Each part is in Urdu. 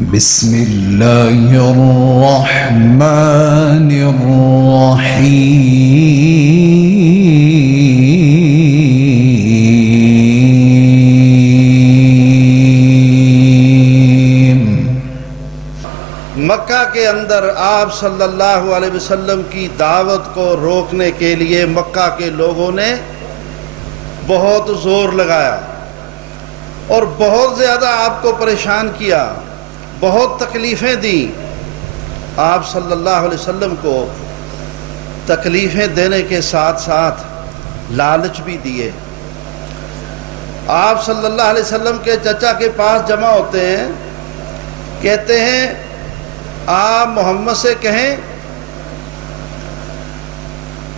بسم الله الرحمن الرحيم۔ مکہ کے اندر آپ صلی اللہ علیہ وسلم کی دعوت کو روکنے کے لیے مکہ کے لوگوں نے بہت زور لگایا اور بہت زیادہ آپ کو پریشان کیا، بہت تکلیفیں دیں۔ آپ صلی اللہ علیہ وسلم کو تکلیفیں دینے کے ساتھ ساتھ لالچ بھی دیے۔ آپ صلی اللہ علیہ وسلم کے چچا کے پاس جمع ہوتے ہیں، کہتے ہیں آپ محمد سے کہیں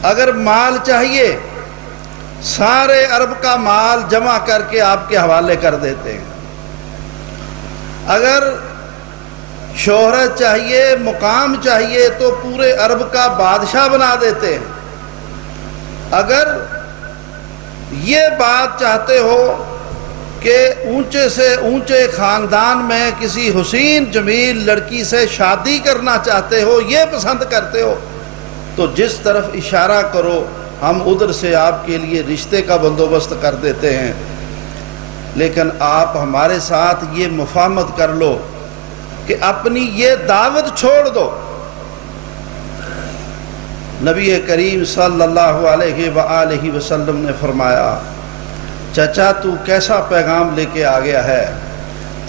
اگر مال چاہیے سارے عرب کا مال جمع کر کے آپ کے حوالے کر دیتے ہیں، اگر شہرت چاہیے مقام چاہیے تو پورے عرب کا بادشاہ بنا دیتے ہیں، اگر یہ بات چاہتے ہو کہ اونچے سے اونچے خاندان میں کسی حسین جمیل لڑکی سے شادی کرنا چاہتے ہو، یہ پسند کرتے ہو تو جس طرف اشارہ کرو ہم ادھر سے آپ کے لیے رشتے کا بندوبست کر دیتے ہیں، لیکن آپ ہمارے ساتھ یہ مفاہمت کر لو کہ اپنی یہ دعوت چھوڑ دو۔ نبی کریم صلی اللہ علیہ وآلہ وسلم نے فرمایا چچا تو کیسا پیغام لے کے آ گیا ہے،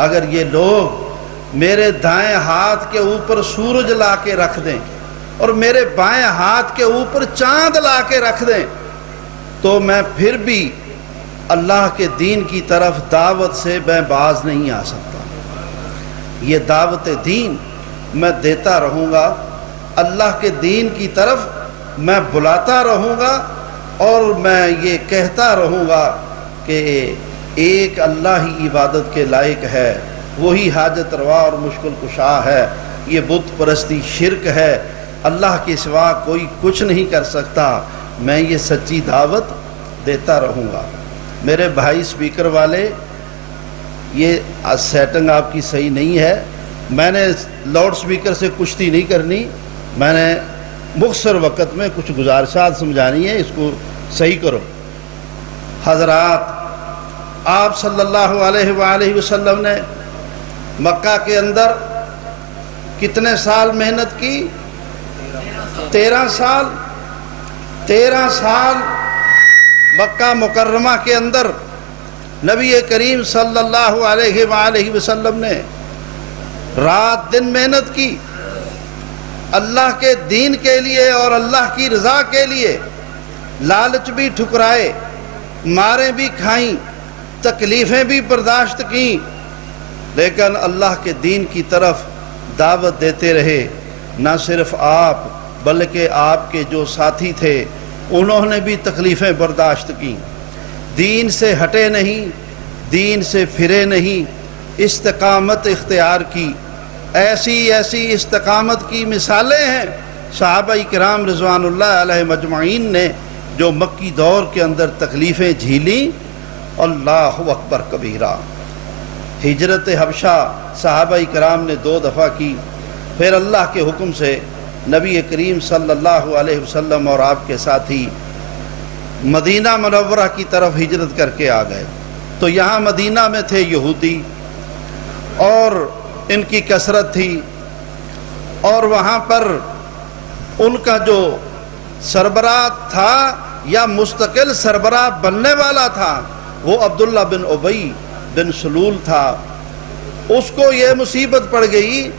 اگر یہ لوگ میرے دائیں ہاتھ کے اوپر سورج لا کے رکھ دیں اور میرے بائیں ہاتھ کے اوپر چاند لا کے رکھ دیں تو میں پھر بھی اللہ کے دین کی طرف دعوت سے میں باز نہیں آ سکتا۔ یہ دعوت دین میں دیتا رہوں گا، اللہ کے دین کی طرف میں بلاتا رہوں گا اور میں یہ کہتا رہوں گا کہ ایک اللہ ہی عبادت کے لائق ہے، وہی حاجت روا اور مشکل کشا ہے، یہ بت پرستی شرک ہے، اللہ کے سوا کوئی کچھ نہیں کر سکتا۔ میں یہ سچی دعوت دیتا رہوں گا۔ میرے بھائی سپیکر والے، یہ سیٹنگ آپ کی صحیح نہیں ہے، میں نے لاؤڈ سپیکر سے کشتی نہیں کرنی، میں نے مختصر وقت میں کچھ گزارشات سمجھانی ہے، اس کو صحیح کرو۔ حضرات، آپ صلی اللہ علیہ وآلہ وسلم نے مکہ کے اندر کتنے سال محنت کی؟ 13 سال 13 سال مکہ مکرمہ کے اندر نبی کریم صلی اللہ علیہ وآلہ وسلم نے رات دن محنت کی اللہ کے دین کے لیے اور اللہ کی رضا کے لیے، لالچ بھی ٹھکرائے، ماریں بھی کھائیں، تکلیفیں بھی برداشت کیں، لیکن اللہ کے دین کی طرف دعوت دیتے رہے۔ نہ صرف آپ بلکہ آپ کے جو ساتھی تھے انہوں نے بھی تکلیفیں برداشت کیں، دین سے ہٹے نہیں، دین سے پھرے نہیں، استقامت اختیار کی۔ ایسی ایسی استقامت کی مثالیں ہیں صحابہ کرام رضوان اللہ علیہ مجمعین نے جو مکی دور کے اندر تکلیفیں جھیلیں۔ اللہ اکبر کبیرہ۔ ہجرت حبشہ صحابہ کرام نے 2 دفعہ کی، پھر اللہ کے حکم سے نبی کریم صلی اللہ علیہ وسلم اور آپ کے ساتھی مدینہ منورہ کی طرف ہجرت کر کے آ گئے۔ تو یہاں مدینہ میں تھے یہودی اور ان کی کثرت تھی، اور وہاں پر ان کا جو سربراہ تھا یا مستقل سربراہ بننے والا تھا وہ عبداللہ بن ابی بن سلول تھا۔ اس کو یہ مصیبت پڑ گئی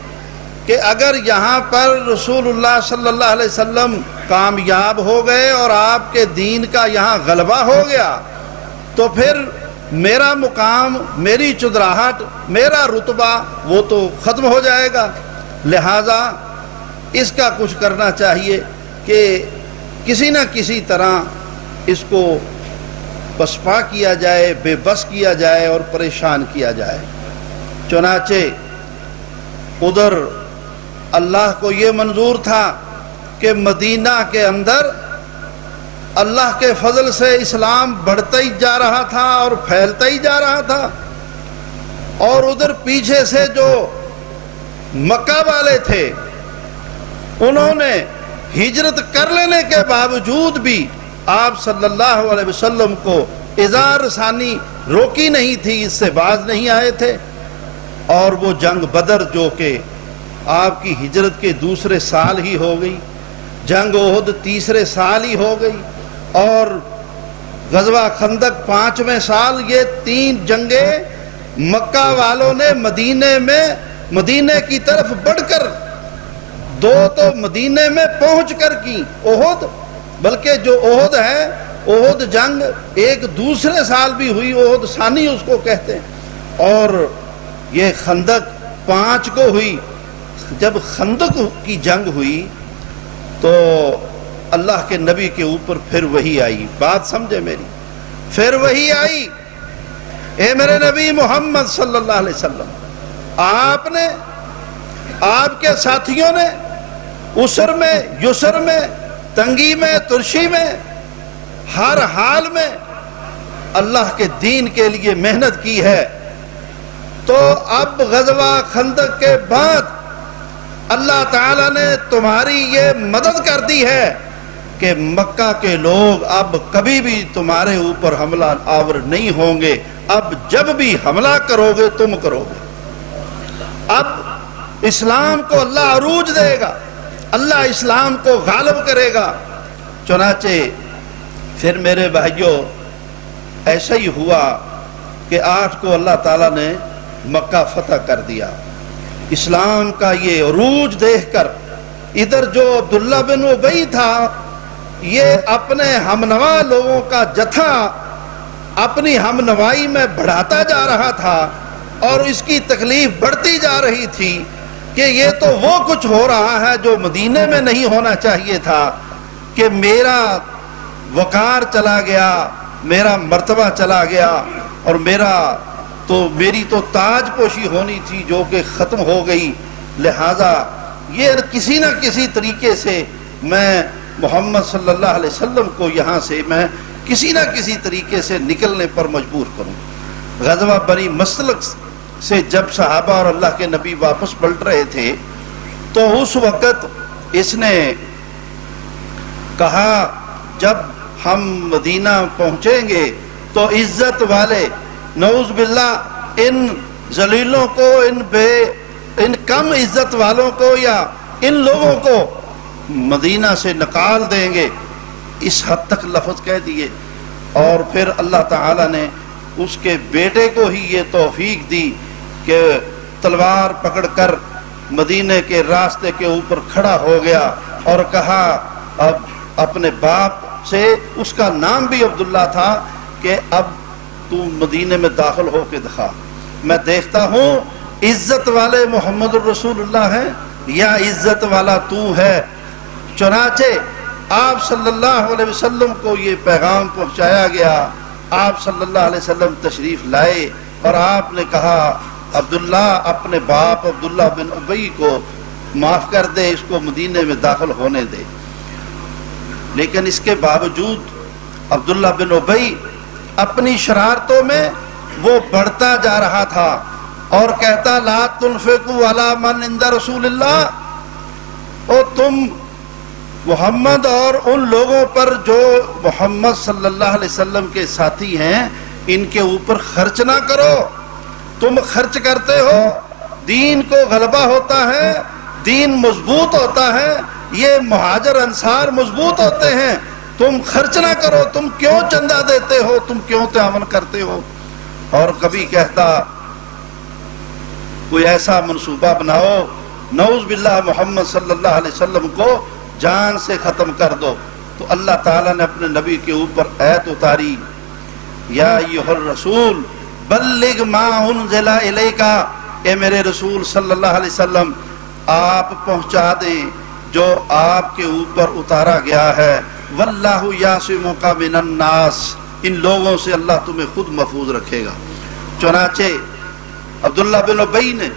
کہ اگر یہاں پر رسول اللہ صلی اللہ علیہ وسلم کامیاب ہو گئے اور آپ کے دین کا یہاں غلبہ ہو گیا تو پھر میرا مقام، میری چدراہٹ، میرا رتبہ وہ تو ختم ہو جائے گا، لہٰذا اس کا کچھ کرنا چاہیے کہ کسی نہ کسی طرح اس کو پسپا کیا جائے، بے بس کیا جائے اور پریشان کیا جائے۔ چنانچہ ادھر اللہ کو یہ منظور تھا کہ مدینہ کے اندر اللہ کے فضل سے اسلام بڑھتا ہی جا رہا تھا اور پھیلتا ہی جا رہا تھا، اور ادھر پیچھے سے جو مکہ والے تھے، انہوں نے ہجرت کر لینے کے باوجود بھی آپ صلی اللہ علیہ وسلم کو ازار ثانی روکی نہیں تھی، اس سے باز نہیں آئے تھے۔ اور وہ جنگ بدر جو کہ آپ کی ہجرت کے دوسرے سال ہی ہو گئی، جنگ احد تیسرے سال ہی ہو گئی، اور غزوہ خندق 5ویں سال، یہ 3 جنگیں مکہ والوں نے مدینے کی طرف بڑھ کر، 2 تو مدینے میں پہنچ کر کی، احد، بلکہ جو احد ہے، احد جنگ ایک دوسرے سال بھی ہوئی، احد ثانی اس کو کہتے ہیں، اور یہ خندق 5 کو ہوئی۔ جب خندق کی جنگ ہوئی تو اللہ کے نبی کے اوپر پھر وحی آئی، بات سمجھے میری، پھر وحی آئی، اے میرے نبی محمد صلی اللہ علیہ وسلم، آپ نے، آپ کے ساتھیوں نے عسر میں یسر میں تنگی میں ترشی میں ہر حال میں اللہ کے دین کے لیے محنت کی ہے، تو اب غزوہ خندق کے بعد اللہ تعالیٰ نے تمہاری یہ مدد کر دی ہے کہ مکہ کے لوگ اب کبھی بھی تمہارے اوپر حملہ آور نہیں ہوں گے، اب جب بھی حملہ کرو گے تم کرو گے، اب اسلام کو اللہ عروج دے گا، اللہ اسلام کو غالب کرے گا۔ چنانچہ پھر میرے بھائیوں ایسا ہی ہوا کہ 8 کو اللہ تعالیٰ نے مکہ فتح کر دیا۔ اسلام کا یہ عروج دیکھ کر ادھر جو عبداللہ بن ابی تھا، یہ اپنے ہمنوا لوگوں کا جتھا اپنی ہمنوائی میں بڑھاتا جا رہا تھا، اور اس کی تکلیف بڑھتی جا رہی تھی کہ یہ تو وہ کچھ ہو رہا ہے جو مدینے میں نہیں ہونا چاہیے تھا، کہ میرا وقار چلا گیا، میرا مرتبہ چلا گیا، اور میری تو تاج پوشی ہونی تھی جو کہ ختم ہو گئی، لہذا یہ کسی نہ کسی طریقے سے میں محمد صلی اللہ علیہ وسلم کو یہاں سے میں کسی نہ کسی طریقے سے نکلنے پر مجبور کروں۔ غزوہ بنی مستلق سے جب صحابہ اور اللہ کے نبی واپس پلٹ رہے تھے تو اس وقت اس نے کہا جب ہم مدینہ پہنچیں گے تو عزت والے، نعوذ باللہ، ان ذلیلوں کو، ان کم عزت والوں کو یا ان لوگوں کو مدینہ سے نکال دیں گے، اس حد تک لفظ کہہ دیے۔ اور پھر اللہ تعالیٰ نے اس کے بیٹے کو ہی یہ توفیق دی کہ تلوار پکڑ کر مدینے کے راستے کے اوپر کھڑا ہو گیا اور کہا اب اپنے باپ سے، اس کا نام بھی عبداللہ تھا، کہ اب تو مدینے میں داخل ہو کے دکھا، میں دیکھتا ہوں عزت والے محمد الرسول اللہ ہیں یا عزت والا تو ہے۔ چنانچہ آپ صلی اللہ علیہ وسلم کو یہ پیغام پہنچایا گیا، آپ صلی اللہ علیہ وسلم تشریف لائے اور آپ نے کہا عبداللہ اپنے باپ عبداللہ بن ابی کو معاف کر دے، اس کو مدینے میں داخل ہونے دے۔ لیکن اس کے باوجود عبداللہ بن ابی اپنی شرارتوں میں وہ بڑھتا جا رہا تھا اور کہتا لا تنفقوا علی من عند رسول اللہ، او تم محمد اور ان لوگوں پر جو محمد صلی اللہ علیہ وسلم کے ساتھی ہیں ان کے اوپر خرچ نہ کرو، تم خرچ کرتے ہو دین کو غلبہ ہوتا ہے، دین مضبوط ہوتا ہے، یہ مہاجر انصار مضبوط ہوتے ہیں، تم خرچ نہ کرو، تم کیوں چندہ دیتے ہو، تم کیوں تعاون کرتے ہو۔ اور کبھی کہتا کوئی ایسا منصوبہ بناؤ نعوذ باللہ محمد صلی اللہ علیہ وسلم کو جان سے ختم کر دو، تو اللہ تعالیٰ نے اپنے نبی کے اوپر آیت اتاری یا ایھا الرسول بلغ ما انزل الیک، اے میرے رسول صلی اللہ علیہ وسلم آپ پہنچا دیں جو آپ کے اوپر اتارا گیا ہے، واللہ یعصمک من الناس، ان لوگوں سے اللہ تمہیں خود محفوظ رکھے گا۔ چنانچہ عبداللہ بن ابی نے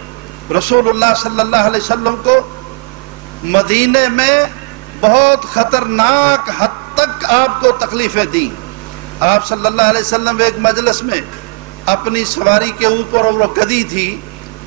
رسول اللہ صلی اللہ علیہ وسلم کو مدینے میں بہت خطرناک حد تک آپ کو تکلیفیں دیں۔ آپ صلی اللہ علیہ وسلم ایک مجلس میں اپنی سواری کے اوپر، اور وہ گدی تھی،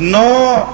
9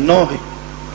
9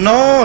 9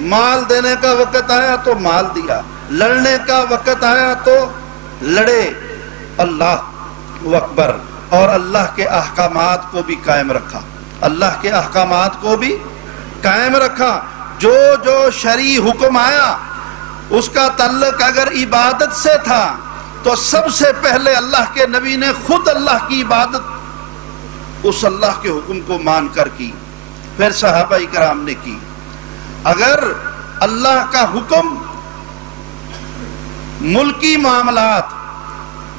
مال دینے کا وقت آیا تو مال دیا، لڑنے کا وقت آیا تو لڑے۔ اللہ اکبر۔ اور اللہ کے احکامات کو بھی قائم رکھا، اللہ کے احکامات کو بھی قائم رکھا۔ جو جو شرعی حکم آیا اس کا تعلق اگر عبادت سے تھا تو سب سے پہلے اللہ کے نبی نے خود اللہ کی عبادت اس اللہ کے حکم کو مان کر کی، پھر صحابہ کرام نے کی۔ اگر اللہ کا حکم ملکی معاملات،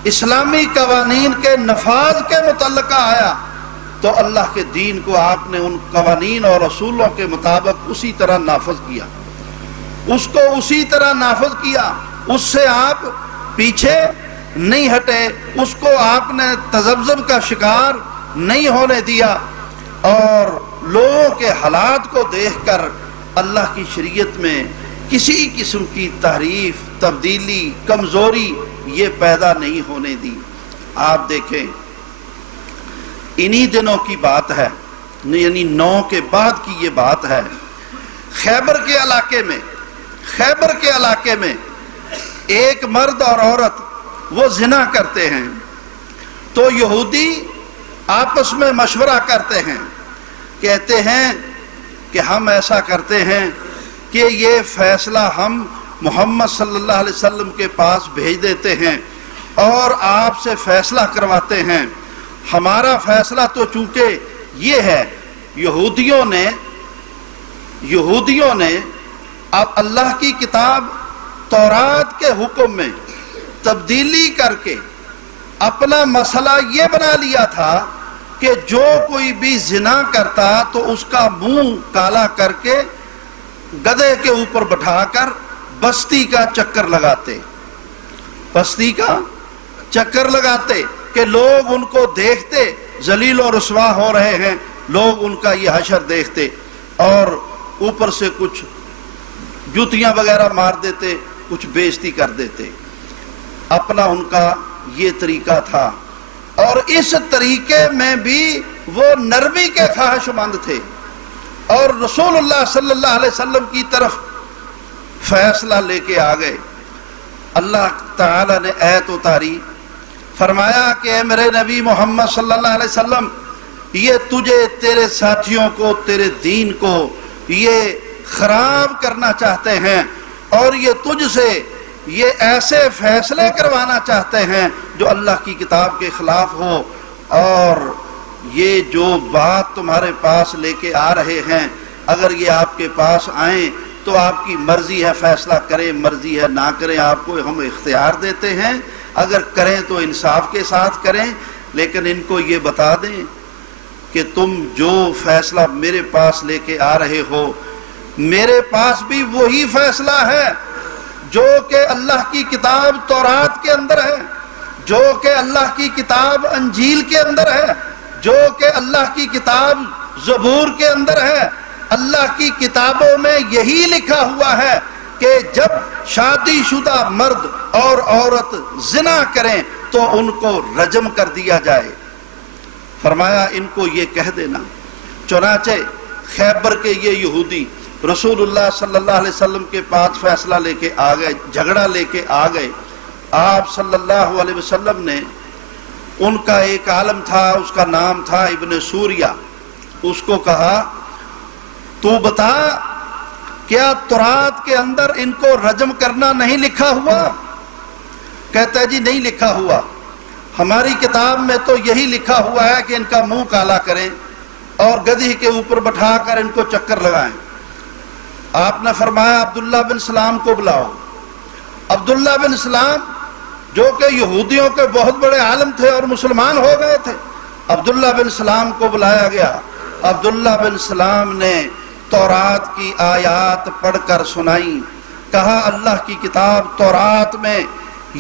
اسلامی قوانین کے نفاذ کے متعلقہ آیا تو اللہ کے دین کو آپ نے ان قوانین اور اصولوں کے مطابق اسی طرح نافذ کیا، اس کو اسی طرح نافذ کیا، اس سے آپ پیچھے نہیں ہٹے، اس کو آپ نے تذبذب کا شکار نہیں ہونے دیا، اور لوگوں کے حالات کو دیکھ کر اللہ کی شریعت میں کسی قسم کی تحریف، تبدیلی، کمزوری یہ پیدا نہیں ہونے دی۔ آپ دیکھیں انہی دنوں کی بات ہے، یعنی 9 کے بعد کی یہ بات ہے، خیبر کے علاقے میں ایک مرد اور عورت وہ زنا کرتے ہیں، تو یہودی آپس میں مشورہ کرتے ہیں، کہتے ہیں کہ ہم ایسا کرتے ہیں کہ یہ فیصلہ ہم محمد صلی اللہ علیہ وسلم کے پاس بھیج دیتے ہیں اور آپ سے فیصلہ کرواتے ہیں۔ ہمارا فیصلہ تو چونکہ یہ ہے، یہودیوں نے اب اللہ کی کتاب تورات کے حکم میں تبدیلی کر کے اپنا مسئلہ یہ بنا لیا تھا کہ جو کوئی بھی زنا کرتا تو اس کا منہ کالا کر کے گدھے کے اوپر بٹھا کر بستی کا چکر لگاتے کہ لوگ ان کو دیکھتے ذلیل و رسوا ہو رہے ہیں، لوگ ان کا یہ حشر دیکھتے اور اوپر سے کچھ جوتیاں وغیرہ مار دیتے، کچھ بےعزتی کر دیتے۔ اپنا ان کا یہ طریقہ تھا، اور اس طریقے میں بھی وہ نرمی کے خواہش مند تھے، اور رسول اللہ صلی اللہ علیہ وسلم کی طرف فیصلہ لے کے آ گئے۔ اللہ تعالی نے ایت اتاری، فرمایا کہ اے میرے نبی محمد صلی اللہ علیہ وسلم، یہ تجھے، تیرے ساتھیوں کو، تیرے دین کو یہ خراب کرنا چاہتے ہیں، اور یہ تجھ سے یہ ایسے فیصلے کروانا چاہتے ہیں جو اللہ کی کتاب کے خلاف ہو، اور یہ جو بات تمہارے پاس لے کے آ رہے ہیں اگر یہ آپ کے پاس آئیں تو آپ کی مرضی ہے، فیصلہ کریں، مرضی ہے نہ کریں، آپ کو ہم اختیار دیتے ہیں، اگر کریں تو انصاف کے ساتھ کریں، لیکن ان کو یہ بتا دیں کہ تم جو فیصلہ میرے پاس لے کے آ رہے ہو، میرے پاس بھی وہی فیصلہ ہے جو کہ اللہ کی کتاب تورات کے اندر ہے، جو کہ اللہ کی کتاب انجیل کے اندر ہے، جو کہ اللہ کی کتاب زبور کے اندر ہے۔ اللہ کی کتابوں میں یہی لکھا ہوا ہے کہ جب شادی شدہ مرد اور عورت زنا کریں تو ان کو رجم کر دیا جائے۔ فرمایا ان کو یہ کہہ دینا۔ چنانچہ خیبر کے یہ یہودی رسول اللہ صلی اللہ علیہ وسلم کے پاس فیصلہ لے کے آ گئے، جھگڑا لے کے آ گئے۔ آپ صلی اللہ علیہ وسلم نے، ان کا ایک عالم تھا، اس کا نام تھا ابن سوریہ، اس کو کہا تو بتا کیا تورات کے اندر ان کو رجم کرنا نہیں لکھا ہوا؟ کہتا ہے جی نہیں لکھا ہوا، ہماری کتاب میں تو یہی لکھا ہوا ہے کہ ان کا منہ کالا کریں اور گدھی کے اوپر بٹھا کر ان کو چکر لگائیں۔ آپ نے فرمایا عبداللہ بن سلام کو بلاؤ۔ عبداللہ بن سلام جو کہ یہودیوں کے بہت بڑے عالم تھے اور مسلمان ہو گئے تھے، عبداللہ بن سلام کو بلایا گیا۔ عبداللہ بن سلام نے تورات کی آیات پڑھ کر سنائی، کہا اللہ کی کتاب تورات میں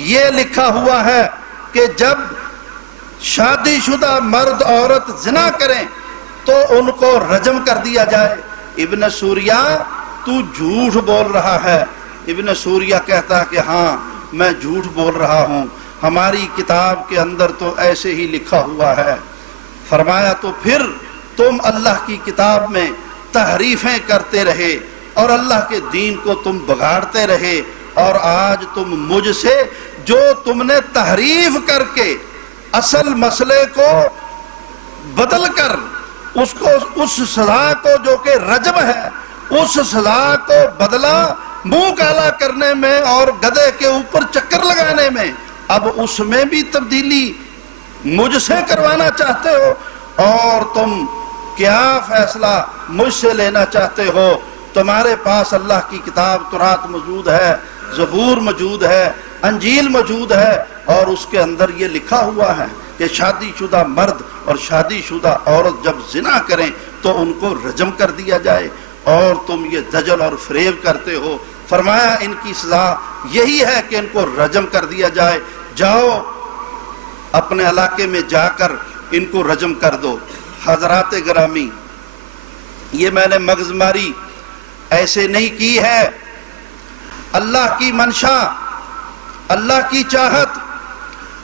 یہ لکھا ہوا ہے کہ جب شادی شدہ مرد عورت زنا کریں تو ان کو رجم کر دیا جائے۔ ابن سوریہ تو جھوٹ بول رہا ہے۔ ابن سوریہ کہتا ہے کہ ہاں میں جھوٹ بول رہا ہوں، ہماری کتاب کے اندر تو ایسے ہی لکھا ہوا ہے۔ فرمایا تو پھر تم اللہ کی کتاب میں تحریفیں کرتے رہے اور اللہ کے دین کو تم بگاڑتے رہے، اور آج تم مجھ سے جو تم نے تحریف کر کے اصل مسئلے کو بدل کر اس سزا کو جو کہ رجم ہے، اس سزا کو بدلا منہ کالا کرنے میں اور گدھے کے اوپر چکر لگانے میں، اب اس میں بھی تبدیلی مجھ سے کروانا چاہتے ہو، اور تم کیا فیصلہ مجھ سے لینا چاہتے ہو؟ تمہارے پاس اللہ کی کتاب تورات موجود ہے، زبور موجود ہے، انجیل موجود ہے، اور اس کے اندر یہ لکھا ہوا ہے کہ شادی شدہ مرد اور شادی شدہ عورت جب زنا کریں تو ان کو رجم کر دیا جائے، اور تم یہ دجل اور فریب کرتے ہو۔ فرمایا ان کی سزا یہی ہے کہ ان کو رجم کر دیا جائے، جاؤ اپنے علاقے میں جا کر ان کو رجم کر دو۔ حضرات گرامی، یہ میں نے مغز ماری ایسے نہیں کی ہے، اللہ کی منشا، اللہ کی چاہت،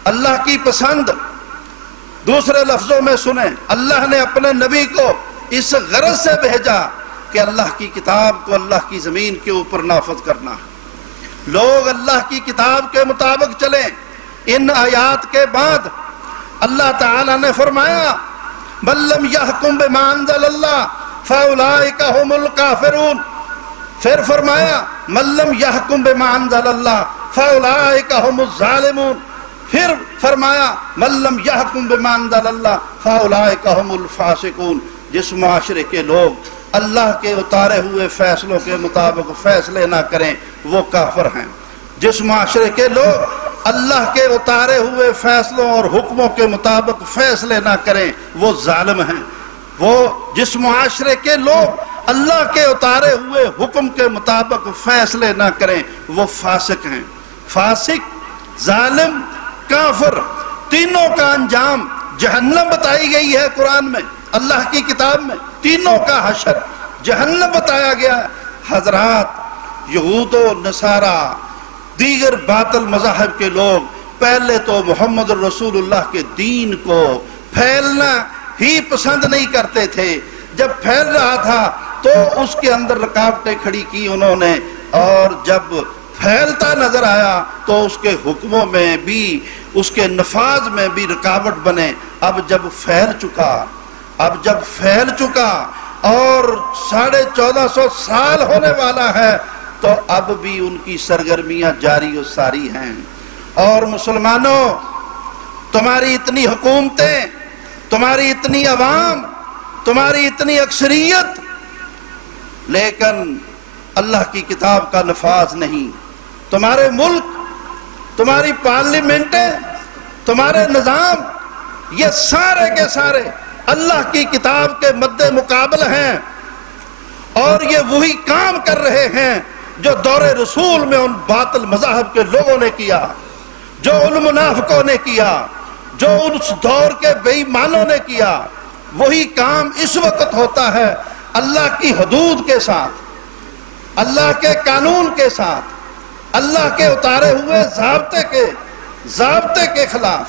اللہ کی پسند۔ دوسرے لفظوں میں سنیں، اللہ نے اپنے نبی کو اس غرض سے بھیجا کہ اللہ کی کتاب کو اللہ کی زمین کے اوپر نافذ کرنا، لوگ اللہ کی کتاب کے مطابق چلیں۔ ان آیات کے بعد اللہ تعالیٰ نے فرمایا مَن لَّمْ يَحْكُم بِمَا أَنزَلَ اللَّهُ فَأُولَٰئِكَ هُمُ الْكَافِرُونَ، پھر فرمایا مَن لَّمْ يَحْكُم بِمَا أَنزَلَ اللَّهُ فَأُولَٰئِكَ هُمُ الظَّالِمُونَ، پھر فرمایا مَن لَّمْ يَحْكُم بِمَا أَنزَلَ اللَّهُ فَأُولَٰئِكَ هُمُ الْفَاسِقُونَ، جس معاشرے کے لوگ اللہ کے اتارے ہوئے فیصلوں کے مطابق فیصلے نہ کریں وہ کافر ہیں۔ جس معاشرے کے لوگ اللہ کے اتارے ہوئے فیصلوں اور حکموں کے مطابق فیصلے نہ کریں وہ ظالم ہیں۔ وہ جس معاشرے کے لوگ اللہ کے اتارے ہوئے حکم کے مطابق فیصلے نہ کریں وہ فاسق ہیں۔ فاسق، ظالم، کافر، تینوں کا انجام جہنم بتائی گئی ہے قرآن میں، اللہ کی کتاب میں تینوں کا حشر جہنم بتایا گیا ہے۔ حضرات، یہود و نصارہ، دیگر باطل مذاہب کے لوگ پہلے تو محمد رسول اللہ کے دین کو پھیلنا ہی پسند نہیں کرتے تھے، جب پھیل رہا تھا تو اس کے اندر رکاوٹیں کھڑی کی انہوں نے، اور جب پھیلتا نظر آیا تو اس کے حکموں میں بھی، اس کے نفاذ میں بھی رکاوٹ بنے۔ اب جب پھیل چکا اور 1450 سال ہونے والا ہے تو اب بھی ان کی سرگرمیاں جاری و ساری ہیں۔ اور مسلمانوں، تمہاری اتنی حکومتیں، تمہاری اتنی عوام، تمہاری اتنی اکثریت، لیکن اللہ کی کتاب کا نفاذ نہیں۔ تمہارے ملک، تمہاری پارلیمنٹیں، تمہارے نظام، یہ سارے کے سارے اللہ کی کتاب کے مد مقابل ہیں، اور یہ وہی کام کر رہے ہیں جو دور رسول میں ان باطل مذاہب کے لوگوں نے کیا، جو ان منافقوں نے کیا، جو اس دور کے بے ایمانوں نے کیا۔ وہی کام اس وقت ہوتا ہے اللہ کی حدود کے ساتھ، اللہ کے قانون کے ساتھ، اللہ کے اتارے ہوئے ضابطے کے خلاف۔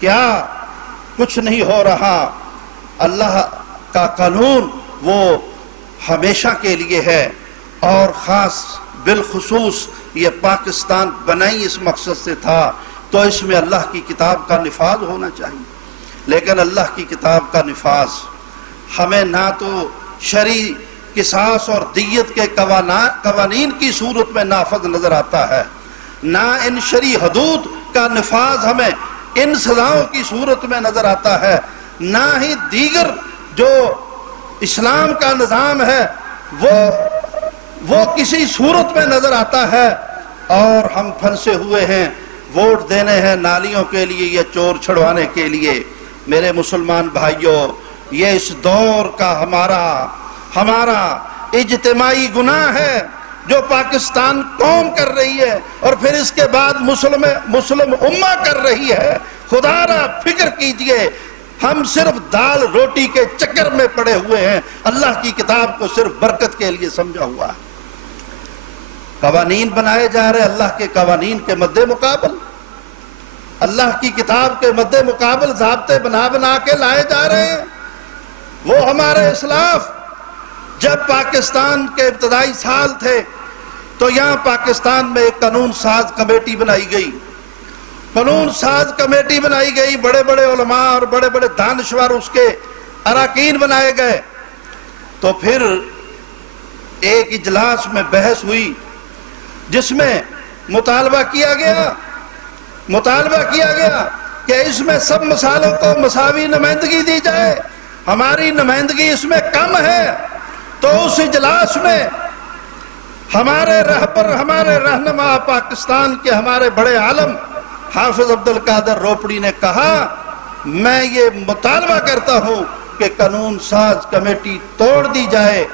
کیا کچھ نہیں ہو رہا؟ اللہ کا قانون وہ ہمیشہ کے لیے ہے، اور خاص بالخصوص یہ پاکستان بنائی اس مقصد سے تھا، تو اس میں اللہ کی کتاب کا نفاذ ہونا چاہیے۔ لیکن اللہ کی کتاب کا نفاذ ہمیں نہ تو شرعی قصاص اور دیت کے قوانین کی صورت میں نافذ نظر آتا ہے، نہ ان شرعی حدود کا نفاذ ہمیں ان سزاؤں کی صورت میں نظر آتا ہے، نہ ہی دیگر جو اسلام کا نظام ہے وہ کسی صورت میں نظر آتا ہے۔ اور ہم پھنسے ہوئے ہیں، ووٹ دینے ہیں نالیوں کے لیے یا چور چھڑوانے کے لیے۔ میرے مسلمان بھائیوں، یہ اس دور کا ہمارا اجتماعی گناہ ہے جو پاکستان قوم کر رہی ہے، اور پھر اس کے بعد مسلم امہ کر رہی ہے۔ خدا را فکر کیجئے، ہم صرف دال روٹی کے چکر میں پڑے ہوئے ہیں، اللہ کی کتاب کو صرف برکت کے لیے سمجھا ہوا ہے۔ قوانین بنائے جا رہے اللہ کے قوانین کے مد مقابل، اللہ کی کتاب کے مد مقابل ضابطے بنا کے لائے جا رہے ہیں۔ وہ ہمارے اسلاف جب پاکستان کے ابتدائی سال تھے تو یہاں پاکستان میں ایک قانون ساز کمیٹی بنائی گئی. قانون ساز کمیٹی بنائی گئی، بڑے بڑے علماء اور بڑے بڑے دانشور اس کے اراکین بنائے گئے. تو پھر ایک اجلاس میں بحث ہوئی جس میں مطالبہ کیا گیا کہ اس میں سب مسائلوں کو مساوی نمائندگی دی جائے، ہماری نمائندگی اس میں کم ہے. تو اس اجلاس میں ہمارے رہبر، ہمارے رہنما، پاکستان کے ہمارے بڑے عالم حافظ عبدالقادر روپڑی نے کہا میں یہ مطالبہ کرتا ہوں کہ قانون ساز کمیٹی توڑ دی جائے.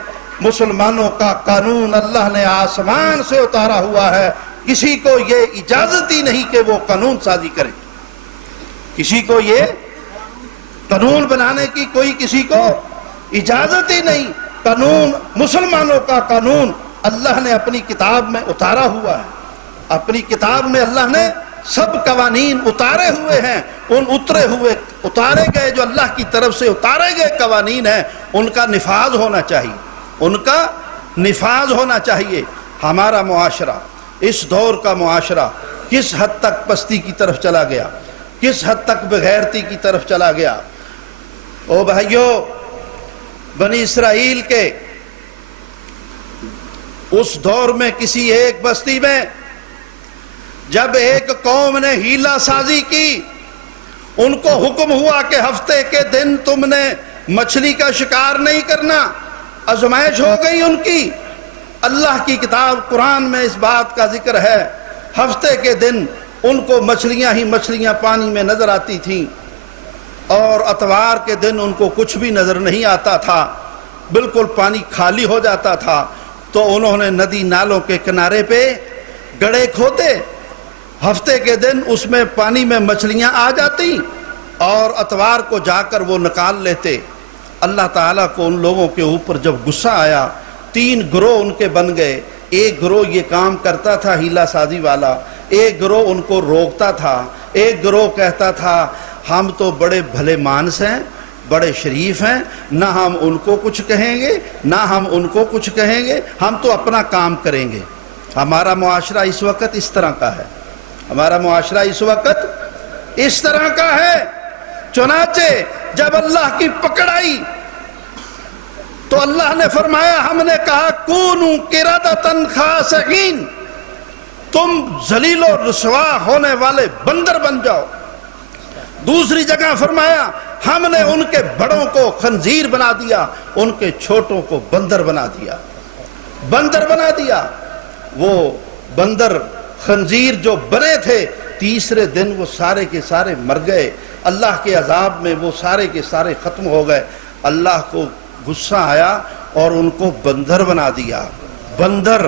مسلمانوں کا قانون اللہ نے آسمان سے اتارا ہوا ہے، کسی کو یہ اجازت ہی نہیں کہ وہ قانون سازی کرے. کسی کو یہ قانون بنانے کی کوئی کسی کو اجازت ہی نہیں. قانون، مسلمانوں کا قانون اللہ نے اپنی کتاب میں اتارا ہوا ہے. اپنی کتاب میں اللہ نے سب قوانین اتارے ہوئے ہیں. ان اتارے گئے جو اللہ کی طرف سے اتارے گئے قوانین ہیں، ان کا نفاذ ہونا چاہیے، ان کا نفاذ ہونا چاہیے. ہمارا معاشرہ، اس دور کا معاشرہ کس حد تک پستی کی طرف چلا گیا، کس حد تک بغیرتی کی طرف چلا گیا. او بھائیو، بنی اسرائیل کے اس دور میں کسی ایک بستی میں جب ایک قوم نے ہیلہ سازی کی، ان کو حکم ہوا کہ ہفتے کے دن تم نے مچھلی کا شکار نہیں کرنا. آزمائش ہو گئی ان کی. اللہ کی کتاب قرآن میں اس بات کا ذکر ہے. ہفتے کے دن ان کو مچھلیاں ہی مچھلیاں پانی میں نظر آتی تھیں، اور اتوار کے دن ان کو کچھ بھی نظر نہیں آتا تھا، بالکل پانی خالی ہو جاتا تھا. تو انہوں نے ندی نالوں کے کنارے پہ گڑھے کھودے. ہفتے کے دن اس میں پانی میں مچھلیاں آ جاتی اور اتوار کو جا کر وہ نکال لیتے. اللہ تعالیٰ کو ان لوگوں کے اوپر جب غصہ آیا، 3 گروہ ان کے بن گئے. ایک گروہ یہ کام کرتا تھا ہیلہ سازی والا، ایک گروہ ان کو روکتا تھا، ایک گروہ کہتا تھا ہم تو بڑے بھلے مانس ہیں، بڑے شریف ہیں، نہ ہم ان کو کچھ کہیں گے نہ ہم ان کو کچھ کہیں گے، ہم تو اپنا کام کریں گے. ہمارا معاشرہ اس وقت اس طرح کا ہے. ہمارا معاشرہ اس وقت اس طرح کا ہے. چنانچہ جب اللہ کی پکڑ آئی تو اللہ نے فرمایا، ہم نے کہا کونوا قردۃ خاسئین، تم ذلیل و رسوا ہونے والے بندر بن جاؤ. دوسری جگہ فرمایا ہم نے ان کے بڑوں کو خنزیر بنا دیا، ان کے چھوٹوں کو بندر بنا دیا. بندر بنا دیا. وہ بندر خنزیر جو بنے تھے، تیسرے دن وہ سارے کے سارے مر گئے. اللہ کے عذاب میں وہ سارے کے سارے ختم ہو گئے. اللہ کو غصہ آیا اور ان کو بندر بنا دیا. بندر،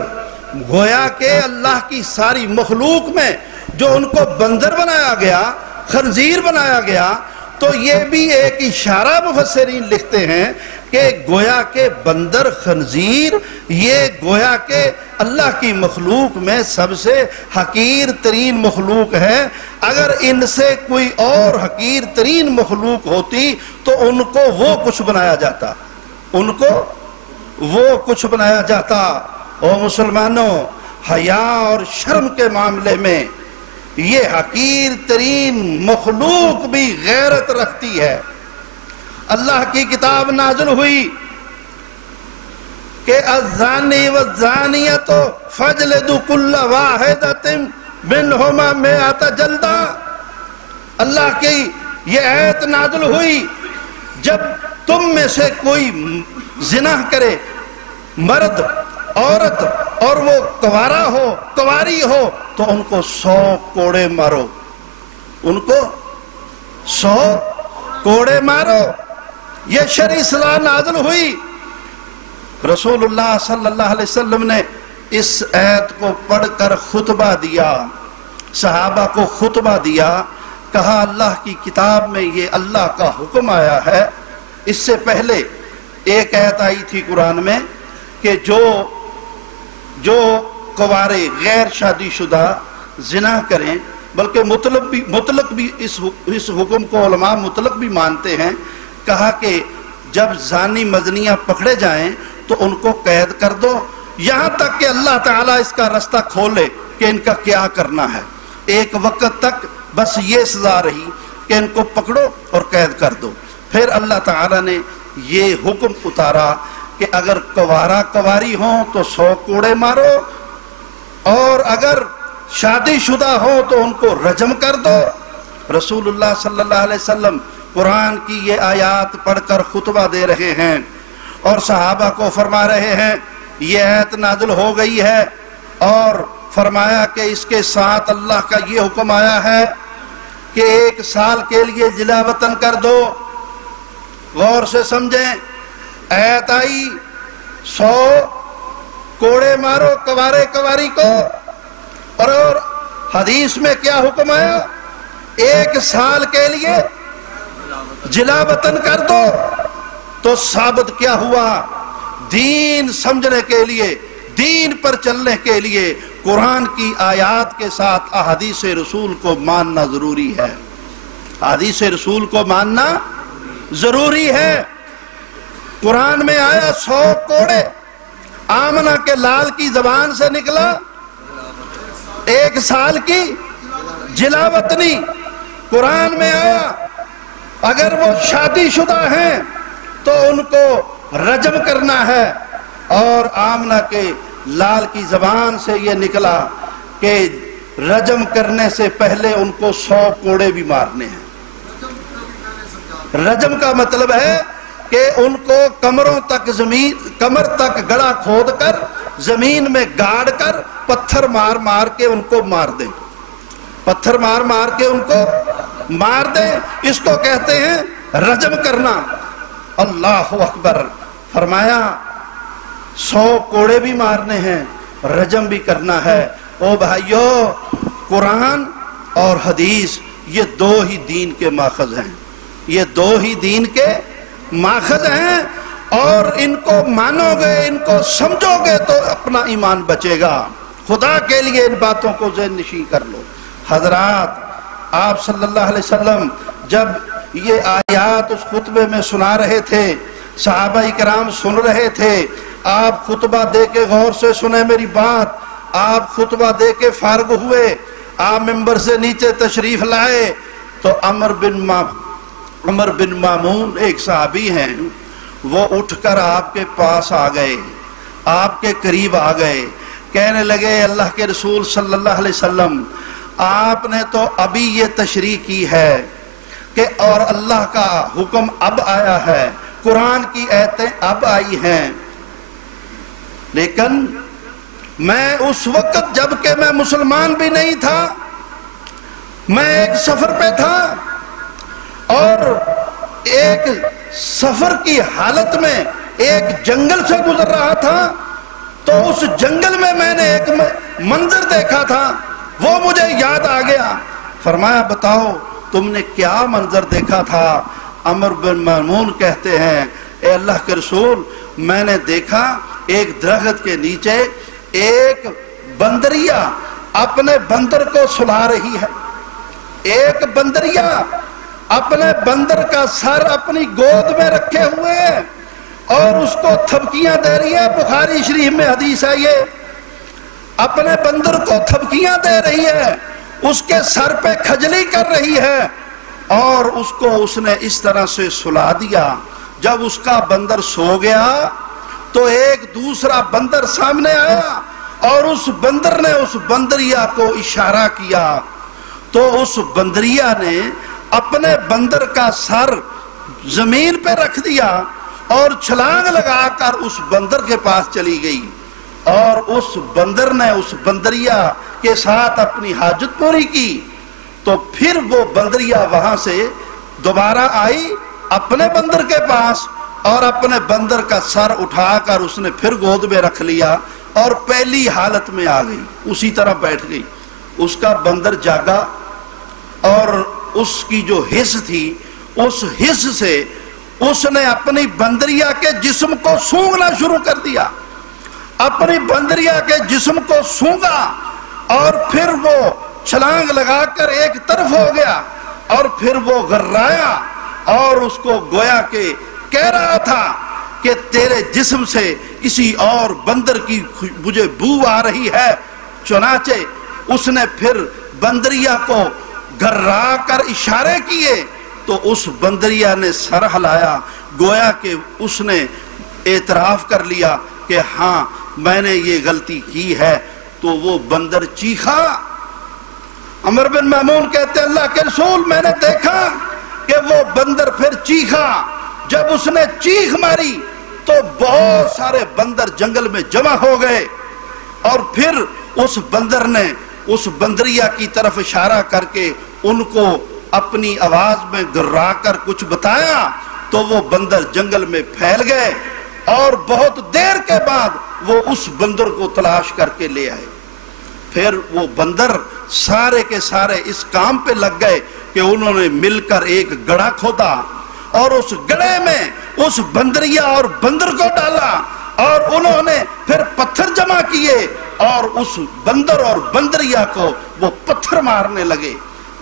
گویا کہ اللہ کی ساری مخلوق میں جو ان کو بندر بنایا گیا، خنزیر بنایا گیا، تو یہ بھی ایک اشارہ مفسرین لکھتے ہیں کہ گویا کہ بندر، خنزیر، یہ گویا کہ اللہ کی مخلوق میں سب سے حقیر ترین مخلوق ہے. اگر ان سے کوئی اور حقیر ترین مخلوق ہوتی تو ان کو وہ کچھ بنایا جاتا، ان کو وہ کچھ بنایا جاتا. او مسلمانوں، حیا اور شرم کے معاملے میں یہ حقیر ترین مخلوق بھی غیرت رکھتی ہے. اللہ کی کتاب نازل ہوئی کہ الزانی والزانیۃ فاجلدوا کل واحدۃ منہما مئۃ جلدہ. اللہ کی یہ آیت نازل ہوئی، جب تم میں سے کوئی زنا کرے، مرد عورت، اور وہ کنوارا ہو، کنواری ہو، تو ان کو 100 کوڑے مارو. ان کو 100 کوڑے مارو. یہ شرعی اصلاح نازل ہوئی. رسول اللہ صلی اللہ علیہ وسلم نے اس آیت کو پڑھ کر خطبہ دیا، صحابہ کو خطبہ دیا. کہا اللہ کی کتاب میں یہ اللہ کا حکم آیا ہے. اس سے پہلے ایک آیت آئی تھی قرآن میں کہ جو کنوارے غیر شادی شدہ زنا کریں، بلکہ مطلق بھی اس حکم کو علماء مطلق بھی مانتے ہیں. کہا کہ جب زانی مزنیاں پکڑے جائیں تو ان کو قید کر دو، یہاں تک کہ اللہ تعالیٰ اس کا رستہ کھولے کہ ان کا کیا کرنا ہے۔ ایک وقت تک بس یہ سزا رہی کہ ان کو پکڑو اور قید کر دو۔ پھر اللہ تعالیٰ نے یہ حکم اتارا کہ اگر کوارا کواری ہوں تو 100 کوڑے مارو، اور اگر شادی شدہ ہو تو ان کو رجم کر دو۔ رسول اللہ صلی اللہ علیہ وسلم قرآن کی یہ آیات پڑھ کر خطبہ دے رہے ہیں اور صحابہ کو فرما رہے ہیں یہ آیت نازل ہو گئی ہے، اور فرمایا کہ اس کے ساتھ اللہ کا یہ حکم آیا ہے کہ 1 سال کے لیے جلا وطن کر دو۔ غور سے سمجھیں، آیت آئی 100 کوڑے مارو کوارے کواری کو، اور حدیث میں کیا حکم آیا؟ 1 سال کے لیے جلا وطن کر دو۔ تو ثابت کیا ہوا؟ دین سمجھنے کے لیے، دین پر چلنے کے لیے قرآن کی آیات کے ساتھ احادیث رسول کو ماننا ضروری ہے۔ احادیث رسول کو ماننا ضروری ہے۔ قرآن میں آیا 100 کوڑے، آمنہ کے لال کی زبان سے نکلا 1 سال کی جلا وطنی۔ قرآن میں آیا اگر وہ شادی شدہ ہیں تو ان کو رجم کرنا ہے، اور آمنہ کے لال کی زبان سے یہ نکلا کہ رجم کرنے سے پہلے ان کو 100 کوڑے بھی مارنے ہیں۔ رجم کا مطلب ہے کہ ان کو کمر تک گڑھا کھود کر زمین میں گاڑ کر پتھر مار مار کے ان کو مار دیں، پتھر مار مار کے ان کو مار دیں۔ اس کو کہتے ہیں رجم کرنا۔ اللہ اکبر، فرمایا 100 کوڑے بھی مارنے ہیں، رجم بھی کرنا ہے۔ او بھائیو، قرآن اور حدیث یہ 2 ہی دین کے ماخذ ہیں، یہ 2 ہی دین کے ماخذ ہیں، اور ان کو مانو گے، ان کو سمجھو گے تو اپنا ایمان بچے گا۔ خدا کے لیے ان باتوں کو ذہن نشین کر لو۔ حضرات، آپ صلی اللہ علیہ وسلم جب یہ آیات اس خطبے میں سنا رہے تھے، صحابہ کرام سن رہے تھے، آپ خطبہ دے کے غور سے سنیں میری بات، آپ خطبہ دے کے فارغ ہوئے، آپ ممبر سے نیچے تشریف لائے تو عمر بن مامون ایک صحابی ہیں، وہ اٹھ کر آپ کے پاس آ گئے، آپ کے قریب آ گئے، کہنے لگے اللہ کے رسول صلی اللہ علیہ وسلم، آپ نے تو ابھی یہ تشریح کی ہے کہ اور اللہ کا حکم اب آیا ہے، قرآن کی آیتیں اب آئی ہیں، لیکن میں اس وقت جب کہ میں مسلمان بھی نہیں تھا، میں ایک سفر پہ تھا، اور ایک سفر کی حالت میں ایک جنگل سے گزر رہا تھا، تو اس جنگل میں نے ایک منظر دیکھا تھا، وہ مجھے یاد آ گیا۔ فرمایا بتاؤ تم نے کیا منظر دیکھا تھا؟ عمر بن مامون کہتے ہیں اے اللہ کے رسول، میں نے دیکھا ایک درخت کے نیچے ایک بندریا اپنے بندر کو سلا رہی ہے، ایک بندریا اپنے بندر کا سر اپنی گود میں رکھے ہوئے ہے اور اس کو تھپکیاں دے رہی ہے۔ بخاری شریف میں حدیث ہے، یہ اپنے بندر کو تھپکیاں دے رہی ہے، اس کے سر پہ کھجلی کر رہی ہے، اور اس کو اس نے اس طرح سے سلا دیا۔ جب اس کا بندر سو گیا تو ایک دوسرا بندر سامنے آیا، اور اس بندر نے اس بندریا کو اشارہ کیا، تو اس بندریا نے اپنے بندر کا سر زمین پہ رکھ دیا اور چھلانگ لگا کر اس بندر کے پاس چلی گئی، اور اس بندر نے اس بندریا کے ساتھ اپنی حاجت پوری کی۔ تو پھر وہ بندریا وہاں سے دوبارہ آئی اپنے بندر کے پاس، اور اپنے بندر کا سر اٹھا کر اس نے پھر گود میں رکھ لیا اور پہلی حالت میں آ گئی، اسی طرح بیٹھ گئی۔ اس کا بندر جاگا، اور اس کی جو حس تھی، اس حس سے اس نے اپنی بندریا کے جسم کو سونگنا شروع کر دیا، اپنی بندریا کے جسم کو سونگا، اور پھر وہ چھلانگ لگا کر ایک طرف ہو گیا، اور پھر وہ غرایا، اور اس کو گویا کہ کہہ رہا تھا کہ تیرے جسم سے کسی اور بندر کی مجھے بو آ رہی ہے۔ چنانچہ اس نے پھر بندریا کو گھرا کر اشارے کیے تو اس بندریا نے سر ہلایا، گویا کہ اس نے اعتراف کر لیا کہ ہاں میں نے یہ غلطی کی ہے۔ تو وہ بندر چیخا۔ عمر بن مامون کہتے ہیں اللہ کے رسول میں نے دیکھا کہ وہ بندر پھر چیخا۔ جب اس نے چیخ ماری تو بہت سارے بندر جنگل میں جمع ہو گئے، اور پھر اس بندر نے اس بندریا کی طرف اشارہ کر کے ان کو اپنی آواز میں گرا کر کچھ بتایا تو وہ بندر جنگل میں پھیل گئے، اور بہت دیر کے بعد وہ اس بندر کو تلاش کر کے لے آئے۔ پھر وہ بندر سارے کے سارے اس کام پہ لگ گئے کہ انہوں نے مل کر ایک گڑھا کھودا، اور اس گڑھے میں اس بندریا اور بندر کو ڈالا، اور انہوں نے پھر پتھر جمع کیے اور اس بندر اور بندریا کو وہ پتھر مارنے لگے۔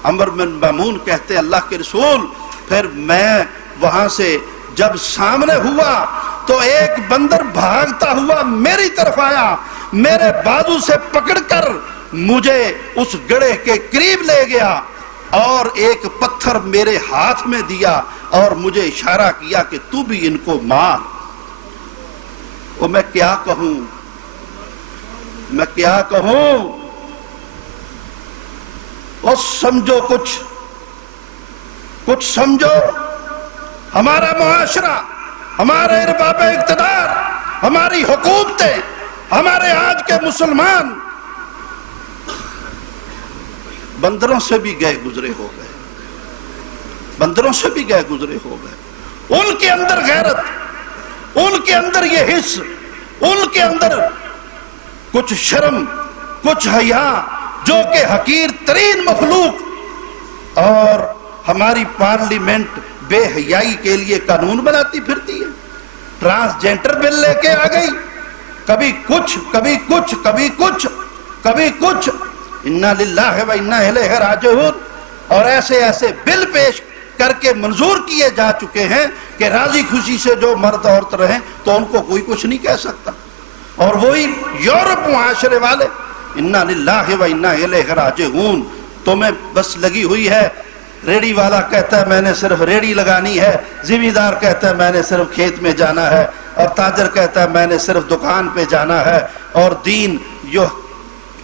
عمر بن مامون کہتے اللہ کے رسول پھر میں وہاں سے جب سامنے ہوا تو ایک بندر بھاگتا ہوا میری طرف آیا، میرے بازو سے پکڑ کر مجھے اس گڑھے کے قریب لے گیا اور ایک پتھر میرے ہاتھ میں دیا اور مجھے اشارہ کیا کہ تو بھی ان کو مار۔ اور میں کیا کہوں، میں کیا کہوں؟ اور سمجھو کچھ سمجھو، ہمارا معاشرہ، ہمارے ارباب اقتدار، ہماری حکومتیں، ہمارے آج کے مسلمان بندروں سے بھی گئے گزرے ہو گئے، بندروں سے بھی گئے گزرے ہو گئے۔ ان کے اندر غیرت، ان کے اندر یہ حس، ان کے اندر کچھ شرم، کچھ حیا، جو کہ حقیر ترین مخلوق، اور ہماری پارلیمنٹ بے حیائی کے لیے قانون بناتی پھرتی ہے، ٹرانسجینڈر بل لے کے آ گئی، کبھی کچھ کبھی کچھ کبھی کچھ کبھی کچھ، انا للہ و انا الیہ راجعون، اور ایسے ایسے بل پیش کر کے منظور کیے جا چکے ہیں کہ راضی خوشی سے جو مرد عورت رہیں تو ان کو کوئی کچھ نہیں کہہ سکتا۔ اور وہی یورپ معاشرے والے انا للہ و انا الیہ راجعون، تمہیں بس لگی ہوئی ہے، ریڑی والا کہتا ہے میں نے صرف ریڑی لگانی ہے، زمیندار کہتا ہے میں نے صرف کھیت میں جانا ہے، اور تاجر کہتا ہے میں نے صرف دکان پہ جانا ہے، اور دین جو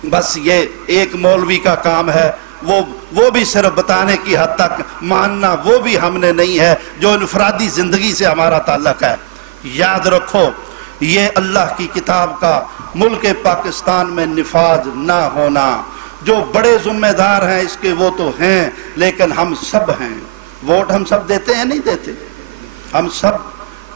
بس یہ ایک مولوی کا کام ہے، وہ بھی صرف بتانے کی حد تک، ماننا وہ بھی ہم نے نہیں ہے، جو انفرادی زندگی سے ہمارا تعلق ہے۔ یاد رکھو یہ اللہ کی کتاب کا ملک پاکستان میں نفاذ نہ ہونا، جو بڑے ذمہ دار ہیں اس کے وہ تو ہیں، لیکن ہم سب ہیں۔ ووٹ ہم سب دیتے ہیں نہیں دیتے؟ ہم سب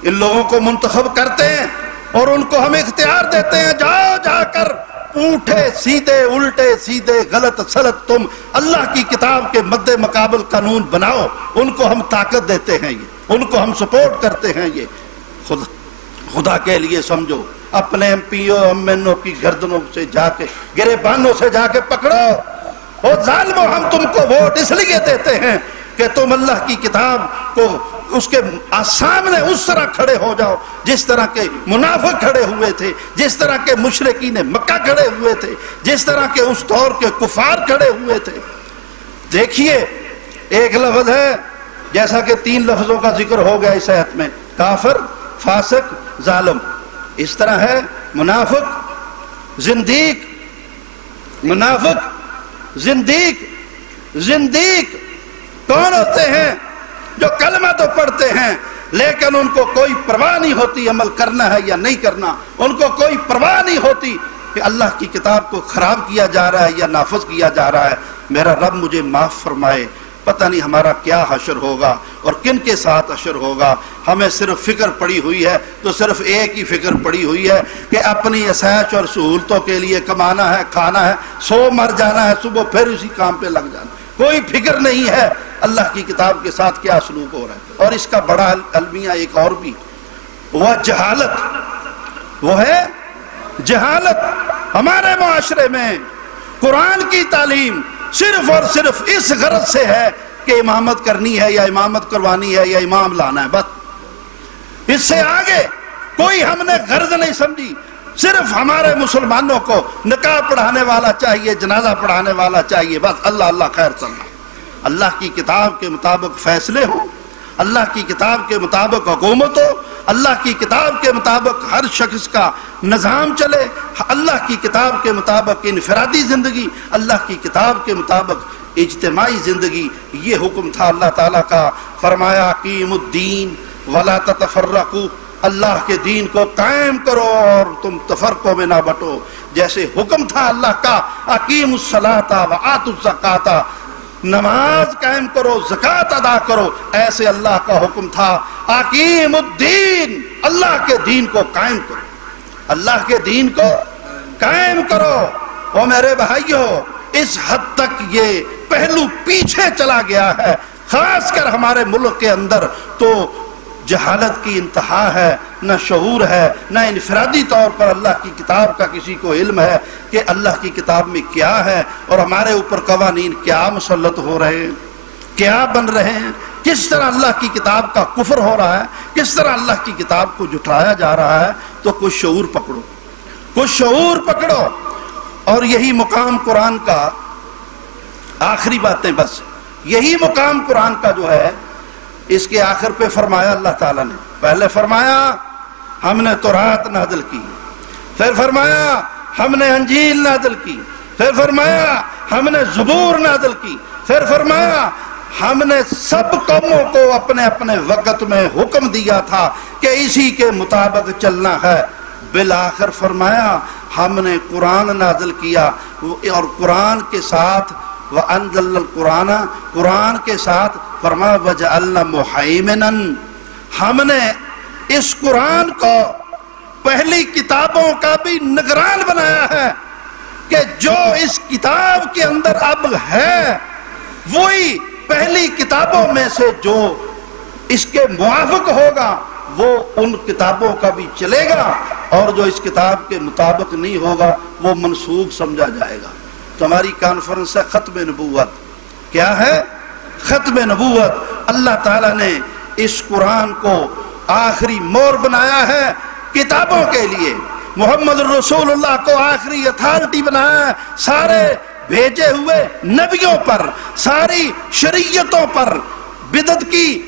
ان لوگوں کو منتخب کرتے ہیں اور ان کو ہم اختیار دیتے ہیں، جاؤ جا کر اونٹے سیدھے الٹے سیدھے غلط سلط تم اللہ کی کتاب کے مد مقابل قانون بناؤ، ان کو ہم طاقت دیتے ہیں، یہ ان کو ہم سپورٹ کرتے ہیں۔ یہ خدا کے لیے سمجھو، اپنے M P O M N O کی گردنوں سے جا کے، گریبانوں سے جا کے پکڑو، اور ظالموں ہم تم کو ووٹ اس لیے دیتے ہیں کہ تم اللہ کی کتاب کو اس کے سامنے اس طرح کھڑے ہو جاؤ جس طرح کے منافق کھڑے ہوئے تھے، جس طرح کے مشرکین مکہ کھڑے ہوئے تھے، جس طرح کے اس دور کے کفار کھڑے ہوئے تھے۔ دیکھیے ایک لفظ ہے، جیسا کہ 3 لفظوں کا ذکر ہو گیا اس آیت میں، کافر، فاسق، ظالم، اس طرح ہے منافق، زندیق، منافق، زندیق۔ زندیق کون ہوتے ہیں؟ جو کلمہ تو پڑھتے ہیں لیکن ان کو کوئی پرواہ نہیں ہوتی عمل کرنا ہے یا نہیں کرنا، ان کو کوئی پرواہ نہیں ہوتی کہ اللہ کی کتاب کو خراب کیا جا رہا ہے یا نافذ کیا جا رہا ہے۔ میرا رب مجھے معاف فرمائے، پتہ نہیں ہمارا کیا حشر ہوگا اور کن کے ساتھ حشر ہوگا۔ ہمیں صرف فکر پڑی ہوئی ہے تو صرف ایک ہی فکر پڑی ہوئی ہے کہ اپنی عیش اور سہولتوں کے لیے کمانا ہے، کھانا ہے، سو مر جانا ہے، صبح پھر اسی کام پہ لگ جانا، کوئی فکر نہیں ہے اللہ کی کتاب کے ساتھ کیا سلوک ہو رہا ہے۔ اور اس کا بڑا المیہ ایک اور بھی، وہ جہالت، وہ ہے جہالت۔ ہمارے معاشرے میں قرآن کی تعلیم صرف اور صرف اس غرض سے ہے کہ امامت کرنی ہے یا امامت کروانی ہے یا امام لانا ہے، بس۔ اس سے آگے کوئی ہم نے غرض نہیں سمجھی، صرف ہمارے مسلمانوں کو نکاح پڑھانے والا چاہیے، جنازہ پڑھانے والا چاہیے، بس اللہ اللہ خیر چلنا۔ اللہ کی کتاب کے مطابق فیصلے ہوں، اللہ کی کتاب کے مطابق حکومت ہو، اللہ کی کتاب کے مطابق ہر شخص کا نظام چلے، اللہ کی کتاب کے مطابق انفرادی زندگی، اللہ کی کتاب کے مطابق اجتماعی زندگی، یہ حکم تھا اللہ تعالیٰ کا۔ فرمایا اقیم الدین ولا تتفرقوا، اللہ کے دین کو قائم کرو اور تم تفرقوں میں نہ بٹو۔ جیسے حکم تھا اللہ کا اقیم الصلاۃ وآتوا الزکاۃ، نماز قائم کرو، زکوٰۃ ادا کرو، ایسے اللہ کا حکم تھا اقیم الدین، اللہ کے دین کو قائم کرو، اللہ کے دین کو قائم کرو۔ او میرے بھائیو، اس حد تک یہ پہلو پیچھے چلا گیا ہے، خاص کر ہمارے ملک کے اندر تو جہالت کی انتہا ہے، نہ شعور ہے، نہ انفرادی طور پر اللہ کی کتاب کا کسی کو علم ہے کہ اللہ کی کتاب میں کیا ہے، اور ہمارے اوپر قوانین کیا مسلط ہو رہے ہیں، کیا بن رہے ہیں، کس طرح اللہ کی کتاب کا کفر ہو رہا ہے، کس طرح اللہ کی کتاب کو جھٹلایا جا رہا ہے۔ تو کچھ شعور پکڑو، کچھ شعور پکڑو۔ اور یہی مقام قرآن کا، آخری باتیں بس، یہی مقام قرآن کا جو ہے، اس کے آخر پہ فرمایا اللہ تعالیٰ نے، پہلے فرمایا ہم نے تورات نازل کی، پھر فرمایا ہم نے انجیل نازل کی، پھر فرمایا ہم نے زبور نازل کی، پھر فرمایا ہم نے سب قوموں کو اپنے اپنے وقت میں حکم دیا تھا کہ اسی کے مطابق چلنا ہے۔ بالآخر فرمایا ہم نے قرآن نازل کیا، اور قرآن کے ساتھ وَأَنزَلْنَا الْقُرْآنَ، قرآن کے ساتھ فرمایا وَجَعَلْنَا مُحَيْمِنًا، ہم نے اس قرآن کو پہلی کتابوں کا بھی نگران بنایا ہے کہ جو اس کتاب کے اندر اب ہے وہی پہلی کتابوں میں سے جو اس کے موافق ہوگا وہ ان کتابوں کا بھی چلے گا، اور جو اس کتاب کے مطابق نہیں ہوگا وہ منسوخ سمجھا جائے گا۔ تو ہماری کانفرنس ہے ختم نبوت۔ کیا ہے؟ ختم نبوت۔ اللہ تعالیٰ نے اس قرآن کو آخری مور بنایا ہے کتابوں کے لیے، محمد رسول اللہ کو آخری اتھارٹی بنایا ہے سارے بھیجے ہوئے نبیوں پر، ساری شریعتوں پر۔ بدعت کی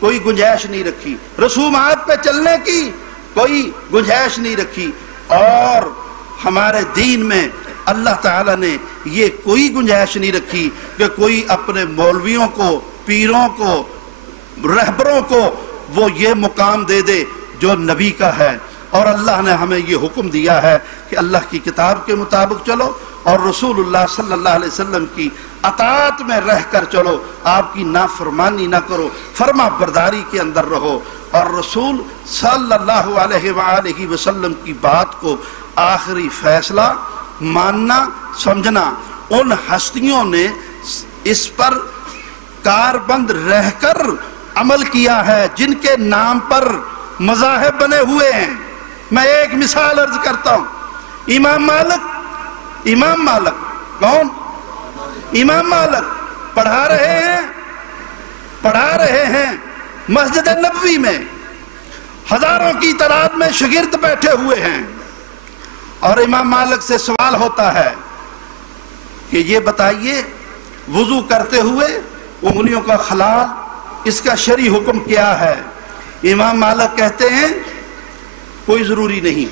کوئی گنجائش نہیں رکھی، رسومات پہ چلنے کی کوئی گنجائش نہیں رکھی، اور ہمارے دین میں اللہ تعالیٰ نے یہ کوئی گنجائش نہیں رکھی کہ کوئی اپنے مولویوں کو، پیروں کو، رہبروں کو وہ یہ مقام دے دے جو نبی کا ہے۔ اور اللہ نے ہمیں یہ حکم دیا ہے کہ اللہ کی کتاب کے مطابق چلو اور رسول اللہ صلی اللہ علیہ وسلم کی اطاعت میں رہ کر چلو، آپ کی نافرمانی نہ کرو، فرما برداری کے اندر رہو، اور رسول صلی اللہ علیہ وآلہ وسلم کی بات کو آخری فیصلہ ماننا، سمجھنا۔ ان ہستیوں نے اس پر کاربند رہ کر عمل کیا ہے جن کے نام پر مذاہب بنے ہوئے ہیں۔ میں ایک مثال عرض کرتا ہوں، امام مالک کون؟ امام مالک پڑھا رہے ہیں مسجد نبوی میں، ہزاروں کی تعداد میں شاگرد بیٹھے ہوئے ہیں، اور امام مالک سے سوال ہوتا ہے کہ یہ بتائیے وضو کرتے ہوئے انگلیوں کا خلال، اس کا شرعی حکم کیا ہے؟ امام مالک کہتے ہیں کوئی ضروری نہیں۔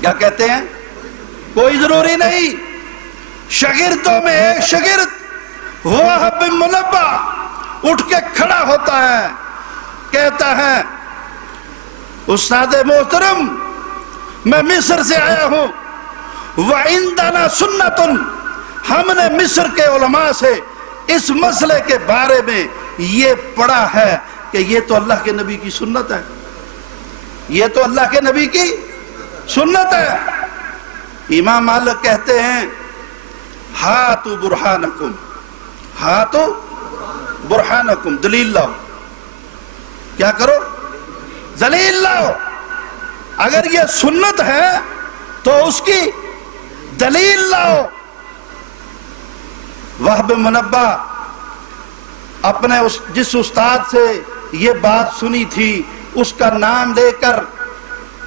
کیا کہتے ہیں؟ کوئی ضروری نہیں۔ شاگردوں میں ایک شاگرد وہب بن منبہ اٹھ کے کھڑا ہوتا ہے، کہتا ہے استاد محترم میں مصر سے آیا ہوں، وَعِنْدَنَا سُنَّةٌ، ہم نے مصر کے علماء سے اس مسئلے کے بارے میں یہ پڑھا ہے کہ یہ تو اللہ کے نبی کی سنت ہے، یہ تو اللہ کے نبی کی سنت ہے۔ امام مالک کہتے ہیں ہاتو برہانکم، ہاتو برہانکم، دلیل لاؤ۔ کیا کرو؟ دلیل لاؤ۔ اگر یہ سنت ہے تو اس کی دلیل لاؤ۔ وہب منبہ اپنے جس استاد سے یہ بات سنی تھی اس کا نام لے کر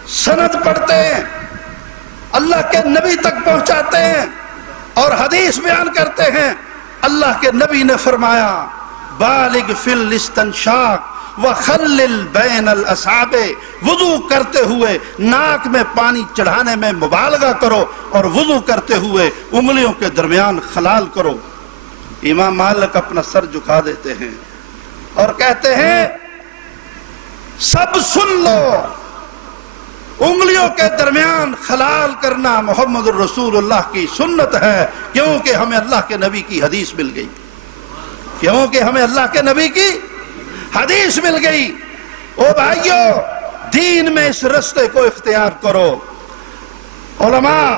سند پڑھتے ہیں، اللہ کے نبی تک پہنچاتے ہیں اور حدیث بیان کرتے ہیں۔ اللہ کے نبی نے فرمایا بالغ فی الاستنشاق وخلل بین الاصابع، وضو کرتے ہوئے ناک میں پانی چڑھانے میں مبالغہ کرو اور وضو کرتے ہوئے انگلیوں کے درمیان خلال کرو۔ امام مالک اپنا سر جھکا دیتے ہیں اور کہتے ہیں سب سن لو، انگلیوں کے درمیان خلال کرنا محمد الرسول اللہ کی سنت ہے، کیونکہ ہمیں اللہ کے نبی کی حدیث مل گئی، کیونکہ ہمیں اللہ کے نبی کی حدیث مل گئی۔ او بھائیو، دین میں اس رستے کو اختیار کرو۔ علماء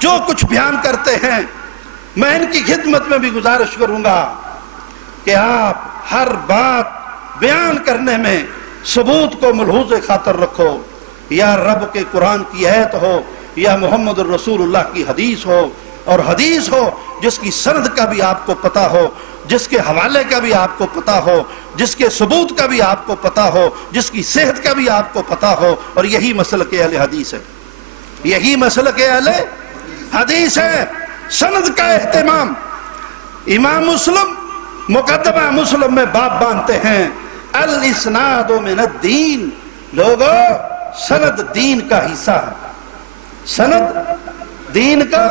جو کچھ بیان کرتے ہیں، میں ان کی خدمت میں بھی گزارش کروں گا کہ آپ ہر بات بیان کرنے میں ثبوت کو ملحوظ خاطر رکھو، یا رب کے قرآن کی آیت ہو یا محمد الرسول اللہ کی حدیث ہو، اور حدیث ہو جس کی سند کا بھی آپ کو پتا ہو، جس کے حوالے کا بھی آپ کو پتا ہو، جس کے ثبوت کا بھی آپ کو پتا ہو، جس کی صحت کا بھی آپ کو پتا ہو۔ اور یہی مسلک اہل حدیث ہے، یہی مسلک اہل حدیث ہے، سند کا اہتمام۔ امام مسلم مقدمہ مسلم میں باب باندھتے ہیں الاسناد من الدین، لوگو سند دین کا حصہ ہے، سند دین کا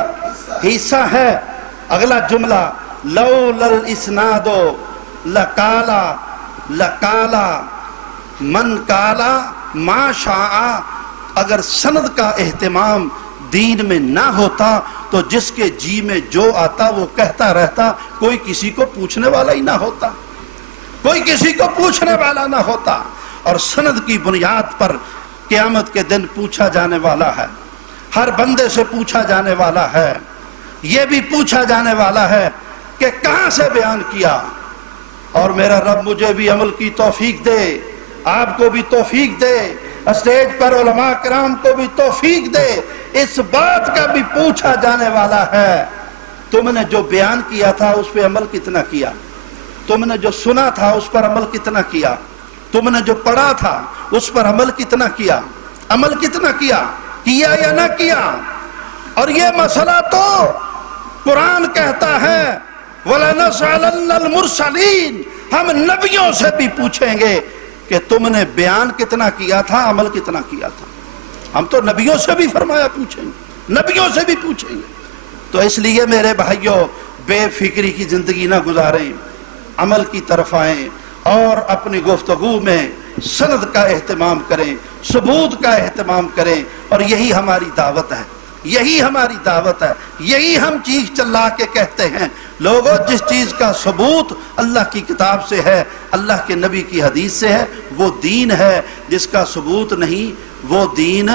حصہ ہے۔ اگلا جملہ لولا الاسناد لقالا لقالا من کالا ما شاء، اگر سند کا اہتمام دین میں نہ ہوتا تو جس کے جی میں جو آتا وہ کہتا رہتا، کوئی کسی کو پوچھنے والا ہی نہ ہوتا، کوئی کسی کو پوچھنے والا نہ ہوتا۔ اور سند کی بنیاد پر قیامت کے دن پوچھا جانے والا ہے، ہر بندے سے پوچھا جانے والا ہے، یہ بھی پوچھا جانے والا ہے کہ کہاں سے بیان کیا۔ اور میرا رب مجھے بھی عمل کی توفیق دے، آپ کو بھی توفیق دے، اسٹیج پر علماء کرام کو بھی توفیق دے۔ اس بات کا بھی پوچھا جانے والا ہے، تم نے جو بیان کیا تھا اس پہ عمل کتنا کیا، تم نے جو سنا تھا اس پر عمل کتنا کیا، تم نے جو پڑھا تھا اس پر عمل کتنا کیا، عمل کتنا کیا یا نہ کیا۔ اور یہ مسئلہ تو قرآن کہتا ہے وَلَنَسْأَلَنَّ الْمُرْسَلِينَ، ہم نبیوں سے بھی پوچھیں گے کہ تم نے بیان کتنا کیا تھا، عمل کتنا کیا تھا۔ ہم تو نبیوں سے بھی فرمایا پوچھیں گے، نبیوں سے بھی پوچھیں گے۔ تو اس لیے میرے بھائیوں، بے فکری کی زندگی نہ گزاریں، عمل کی طرف آئیں اور اپنی گفتگو میں سند کا اہتمام کریں، ثبوت کا اہتمام کریں۔ اور یہی ہماری دعوت ہے، یہی ہماری دعوت ہے، یہی ہم چیخ چلا کے کہتے ہیں لوگوں، جس چیز کا ثبوت اللہ کی کتاب سے ہے، اللہ کے نبی کی حدیث سے ہے، وہ دین ہے، جس کا ثبوت نہیں وہ دین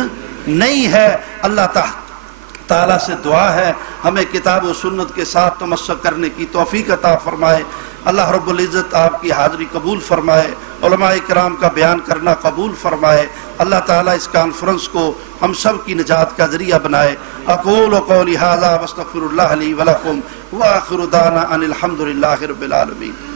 نہیں ہے۔ اللہ تعالیٰ سے دعا ہے ہمیں کتاب و سنت کے ساتھ تمسک کرنے کی توفیق عطا فرمائے۔ اللہ رب العزت آپ کی حاضری قبول فرمائے، علماء کرام کا بیان کرنا قبول فرمائے۔ اللہ تعالیٰ اس کانفرنس کو ہم سب کی نجات کا ذریعہ بنائے۔ اقول قولی ھذا واستغفر اللہ لی ولکم وآخر دعوانا ان الحمد للہ رب العالمین۔